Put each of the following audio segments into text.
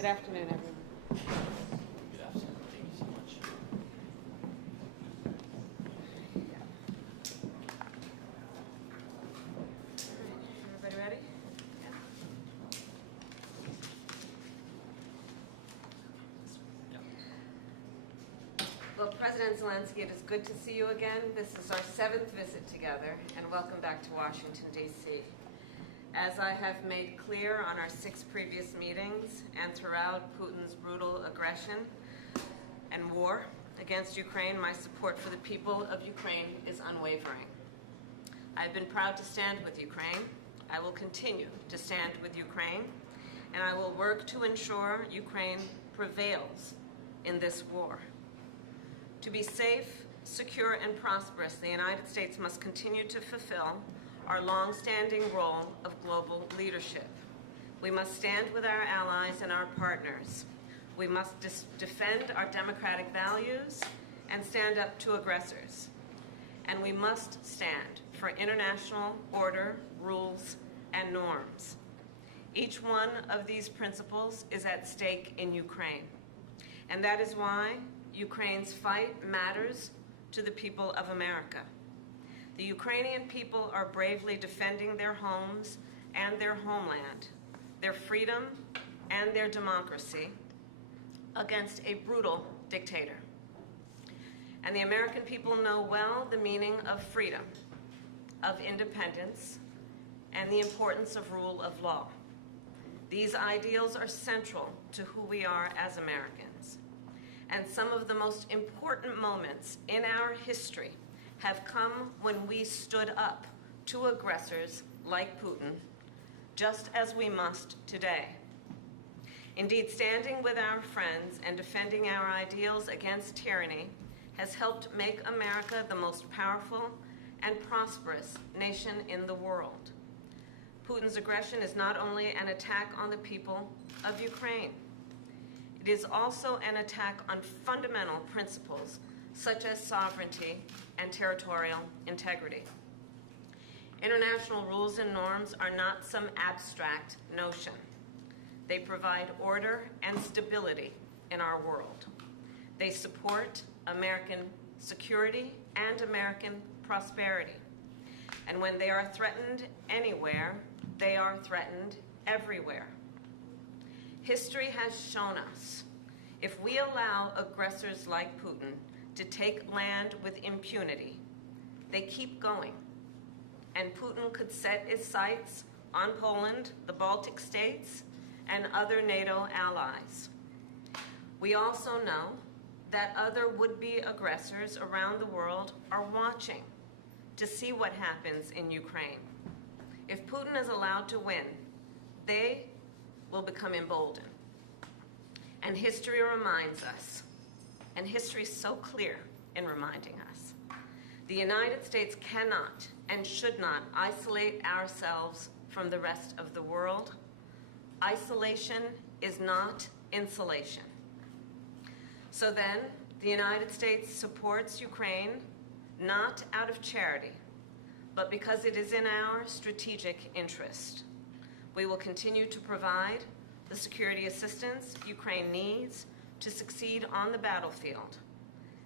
Good afternoon, everyone. Good afternoon. Thank you so much. Everybody ready? Well, President Zelensky, it is good to see you again. This is our 7th visit together, and welcome back to Washington, D.C. As I have made clear on our 6 previous meetings and throughout Putin's brutal aggression and war against Ukraine, my support for the people of Ukraine is unwavering. I've been proud to stand with Ukraine. I will continue to stand with Ukraine, and I will work to ensure Ukraine prevails in this war. To be safe, secure, and prosperous, the United States must continue to fulfill our long-standing role of global leadership. We must stand with our allies and our partners. We must defend our democratic values and stand up to aggressors. And we must stand for international order, rules, and norms. Each one of these principles is at stake in Ukraine. And that is why Ukraine's fight matters to the people of America. The Ukrainian people are bravely defending their homes and their homeland, their freedom and their democracy against a brutal dictator. And the American people know well the meaning of freedom, of independence, and the importance of rule of law. These ideals are central to who we are as Americans. And some of the most important moments in our history have come when we stood up to aggressors like Putin, just as we must today. Indeed, standing with our friends and defending our ideals against tyranny has helped make America the most powerful and prosperous nation in the world. Putin's aggression is not only an attack on the people of Ukraine, it is also an attack on fundamental principles such as sovereignty and territorial integrity. International rules and norms are not some abstract notion. They provide order and stability in our world. They support American security and American prosperity. And when they are threatened anywhere, they are threatened everywhere. History has shown us, if we allow aggressors like Putin to take land with impunity, they keep going. And Putin could set his sights on Poland, the Baltic states, and other NATO allies. We also know that other would-be aggressors around the world are watching to see what happens in Ukraine. If Putin is allowed to win, they will become emboldened. And history reminds us, and history is so clear in reminding us, the United States cannot and should not isolate ourselves from the rest of the world. Isolation is not insulation. So then, the United States supports Ukraine not out of charity, but because it is in our strategic interest. We will continue to provide the security assistance Ukraine needs to succeed on the battlefield,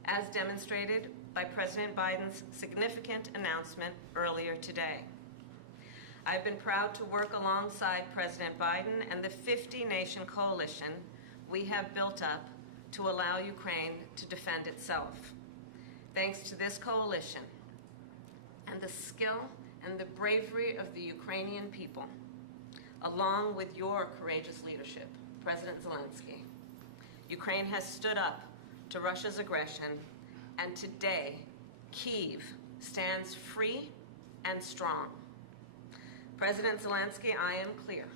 as demonstrated by President Biden's significant announcement earlier today. I've been proud to work alongside President Biden and the 50-nation coalition we have built up to allow Ukraine to defend itself. Thanks to this coalition and the skill and the bravery of the Ukrainian people, along with your courageous leadership, President Zelensky, Ukraine has stood up to Russia's aggression, and today, Kyiv stands free and strong. President Zelensky, I am clear.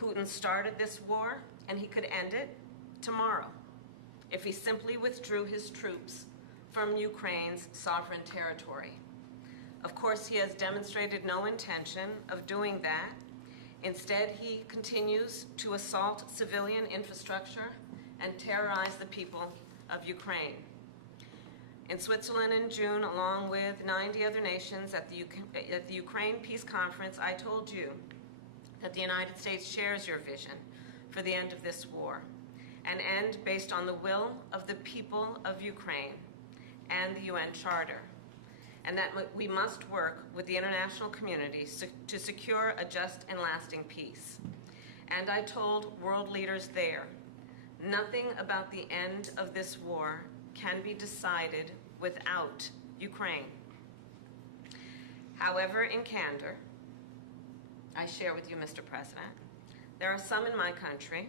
Putin started this war, and he could end it tomorrow if he simply withdrew his troops from Ukraine's sovereign territory. Of course, he has demonstrated no intention of doing that. Instead, he continues to assault civilian infrastructure and terrorize the people of Ukraine. In Switzerland in June, along with 90 other nations at the Ukraine Peace Conference, I told you that the United States shares your vision for the end of this war, an end based on the will of the people of Ukraine and the UN Charter, and that we must work with the international community to secure a just and lasting peace. And I told world leaders there, nothing about the end of this war can be decided without Ukraine. However, in candor, I share with you, Mr. President, there are some in my country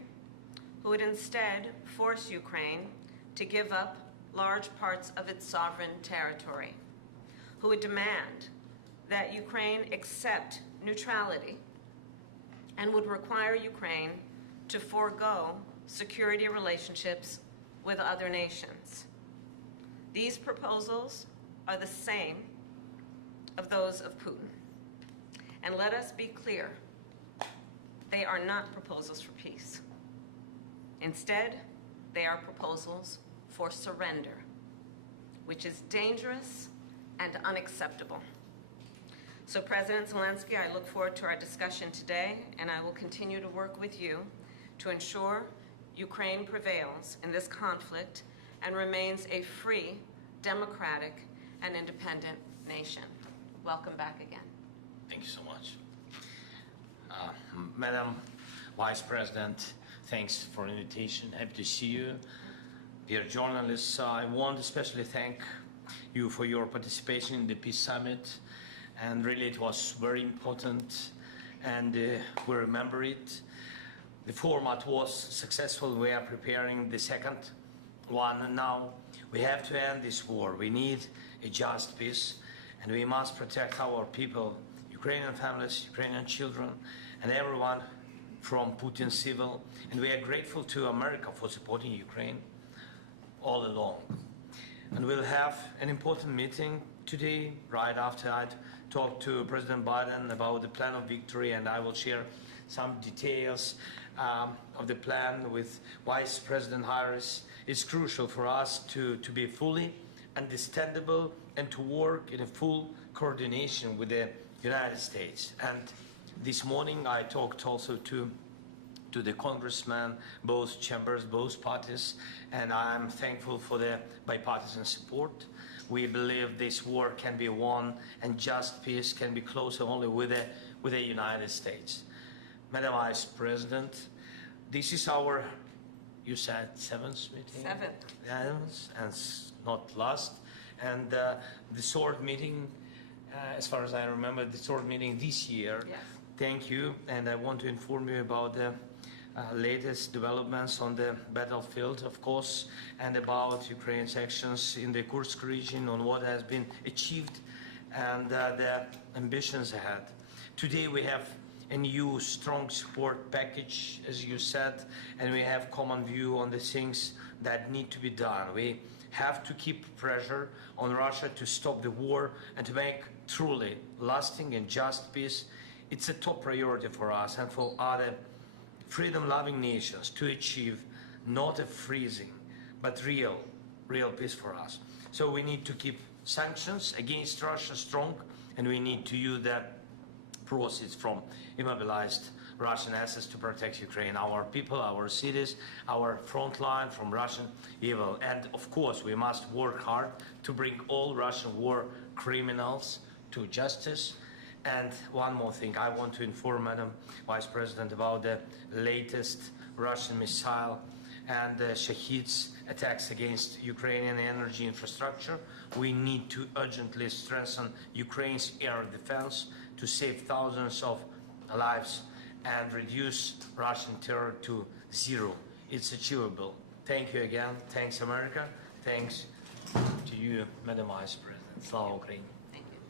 who would instead force Ukraine to give up large parts of its sovereign territory, who would demand that Ukraine accept neutrality and would require Ukraine to forego security relationships with other nations. These proposals are the same of those of Putin. And let us be clear, they are not proposals for peace. Instead, they are proposals for surrender, which is dangerous and unacceptable. So President Zelensky, I look forward to our discussion today, and I will continue to work with you to ensure Ukraine prevails in this conflict and remains a free, democratic, and independent nation. Welcome back again. Thank you so much. Madam Vice President, thanks for the invitation. Happy to see you. Dear journalists, I want to especially thank you for your participation in the Peace Summit. And really it was very important, and we remember it. The format was successful. We are preparing the second one, and now we have to end this war. We need a just peace, and we must protect our people, Ukrainian families, Ukrainian children, and everyone from Putin's civil. And we are grateful to America for supporting Ukraine all along. And we'll have an important meeting today, right after I'd talked to President Biden about the plan of victory, and I will share some details of the plan with Vice President Harris. It's crucial for us to be fully understandable and to work in a full coordination with the United States. And this morning I talked also to the congressmen, both chambers, both parties, and I'm thankful for the bipartisan support. We believe this war can be won and just peace can be closer only with the United States. Madam Vice President, this is our, you said, seventh meeting? Seventh. Yes, and not last. And the third meeting, as far as I remember, the third meeting this year. Yes. Thank you, and I want to inform you about the latest developments on the battlefield, of course, and about Ukraine's actions in the Kursk region, on what has been achieved and the ambitions ahead. Today we have a new strong support package, as you said, and we have common view on the things that need to be done. We have to keep pressure on Russia to stop the war and to make truly lasting and just peace. It's a top priority for us and for other freedom-loving nations to achieve not a freezing, but real peace for us. So we need to keep sanctions against Russia strong, and we need to use that proceeds from immobilized Russian assets to protect Ukraine, our people, our cities, our front line from Russian evil. And of course, we must work hard to bring all Russian war criminals to justice. And one more thing, I want to inform Madam Vice President about the latest Russian missile and Shahid's attacks against Ukrainian energy infrastructure. We need to urgently strengthen Ukraine's air defense to save thousands of lives and reduce Russian terror to zero. It's achievable. Thank you again. Thanks, America. Thanks to you, Madam Vice President. Slava Ukraini. Thank you.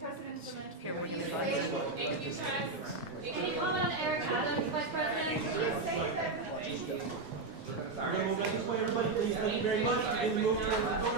President Zelensky, Here, we're can you gonna say- find some- Thank you, Press. Can you comment on Eric Adams, Vice President? Can you say that? This way, everybody, please. Thank you very much. Begin to move towards the door.